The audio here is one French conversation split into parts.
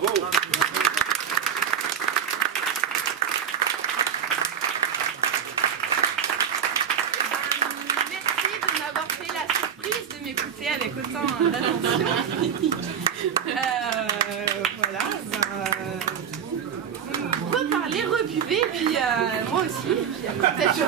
Bravo. Merci de m'avoir fait la surprise de m'écouter avec autant d'attention. Voilà. Reparler, rebuver, puis moi aussi. Et puis peut-être je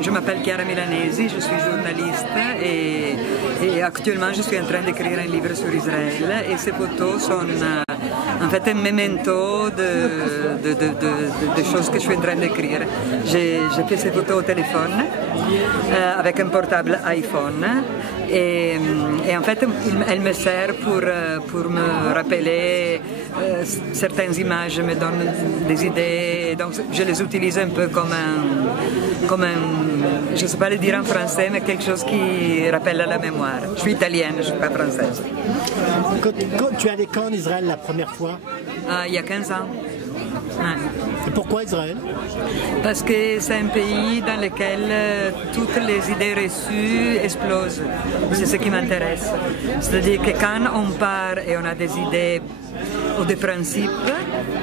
Je m'appelle Chiara Milanesi, je suis journaliste et actuellement je suis en train d'écrire un livre sur Israël et ces photos sont en fait un memento de choses que je suis en train d'écrire. J'ai fait ces photos au téléphone avec un portable iPhone et en fait elle me sert pour me rappeler certaines images, me donnent des idées, donc je les utilise un peu comme un je ne sais pas le dire en français, mais quelque chose qui rappelle à la mémoire. Je suis italienne, je ne suis pas française. Quand tu es allé quand en Israël la première fois? Il y a 15 ans. Ouais. Et pourquoi Israël? Parce que c'est un pays dans lequel toutes les idées reçues explosent. C'est ce qui m'intéresse. C'est-à-dire que quand on part et on a des idées ou des principes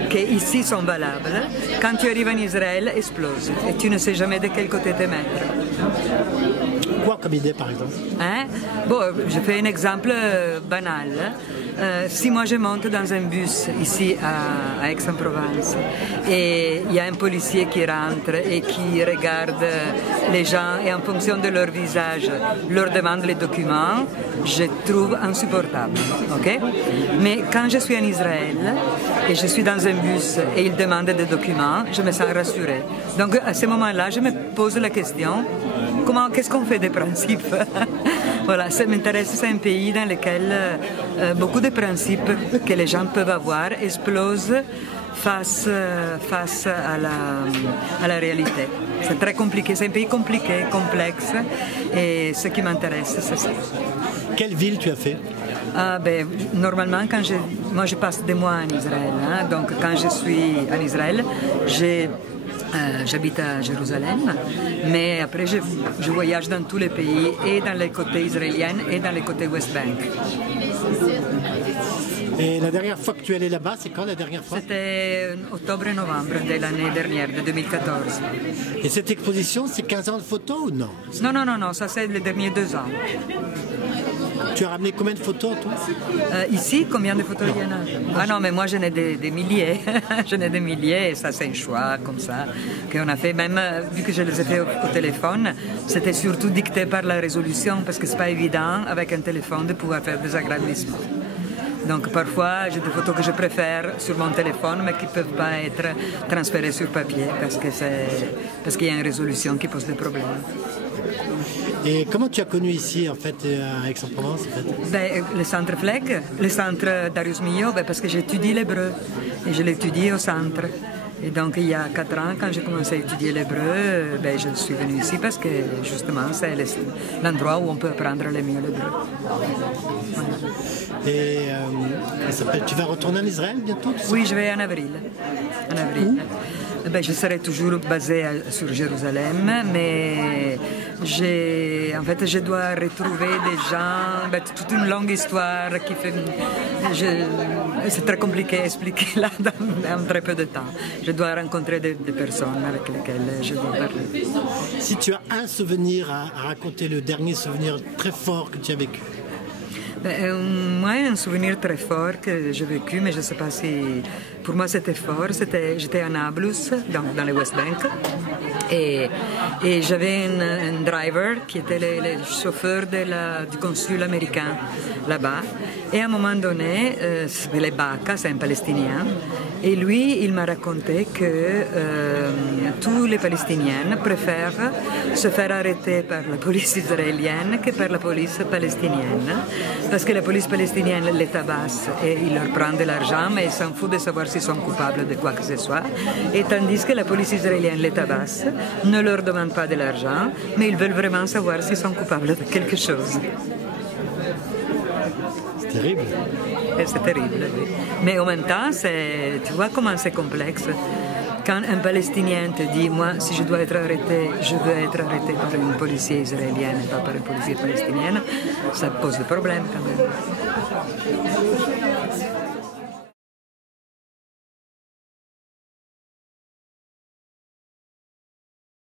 qui ici sont valables, quand tu arrives en Israël, explosent. Et tu ne sais jamais de quel côté te mettre. Quoi comme idée par exemple? Bon, je fais un exemple banal. Si moi je monte dans un bus ici à Aix-en-Provence et il y a un policier qui rentre et qui regarde les gens et en fonction de leur visage leur demande les documents, je trouve insupportable. Okay? Mais quand je suis en Israël et je suis dans un bus et il demande des documents, je me sens rassurée. Donc à ce moment-là, je me pose la question, qu'est-ce qu'on fait des principes? Voilà, ça m'intéresse, c'est un pays dans lequel beaucoup de principes que les gens peuvent avoir explosent face à la réalité. C'est très compliqué, c'est un pays compliqué, complexe, et ce qui m'intéresse, c'est ça. Quelle ville tu as fait? Normalement, moi je passe des mois en Israël, hein, donc quand je suis en Israël, j'habite à Jérusalem, mais après je voyage dans tous les pays, et dans les côtés israéliens et dans les côtés West Bank. Et la dernière fois que tu es allé là-bas, c'est quand la dernière fois? C'était octobre-novembre de l'année dernière, de 2014. Et cette exposition, c'est 15 ans de photos ou non? Non, ça c'est les derniers 2 ans. Tu as ramené combien de photos, toi? Ici, combien de photos il y en a? Ah non, mais moi j'en ai des milliers. J'en ai des milliers, et ça c'est un choix comme ça qu'on a fait. Même vu que je les ai fait au téléphone, c'était surtout dicté par la résolution parce que c'est pas évident avec un téléphone de pouvoir faire des agrandissements. Donc parfois j'ai des photos que je préfère sur mon téléphone mais qui ne peuvent pas être transférées sur papier parce qu'il y a une résolution qui pose des problèmes. Et comment tu as connu ici, en fait, à Aix-en-Provence, en fait? Le centre Fleck, le centre Darius Milhaud, parce que j'étudie l'hébreu et je l'étudie au centre. Et donc il y a 4 ans, quand j'ai commencé à étudier l'hébreu, je suis venue ici parce que justement c'est l'endroit où on peut apprendre le mieux l'hébreu. Et tu vas retourner en Israël bientôt? Oui, je vais en avril. Je serai toujours basée sur Jérusalem, mais je dois retrouver des gens, toute une longue histoire qui fait... C'est très compliqué à expliquer là dans très peu de temps. Je dois rencontrer des personnes avec lesquelles je dois parler. Si tu as un souvenir à raconter, le dernier souvenir très fort que tu as vécu? Moi, un souvenir très fort que j'ai vécu, mais je ne sais pas si pour moi c'était fort, j'étais à Nablus, donc dans le West Bank, et j'avais un driver qui était le chauffeur du consul américain là-bas, et à un moment donné, s'appelait Baka, c'est un Palestinien, et lui, il m'a raconté que tous les Palestiniens préfèrent se faire arrêter par la police israélienne que par la police palestinienne. Parce que la police palestinienne les tabasse et il leur prend de l'argent, mais ils s'en foutent de savoir s'ils sont coupables de quoi que ce soit. Et tandis que la police israélienne les tabasse, ne leur demande pas de l'argent, mais ils veulent vraiment savoir s'ils sont coupables de quelque chose. C'est terrible. C'est terrible, oui. Mais en même temps, tu vois comment c'est complexe. quand un Palestinien te dit, moi, si je dois être arrêté, je veux être arrêté par une policier israélienne et pas par une policier palestinienne, ça pose des problèmes quand même.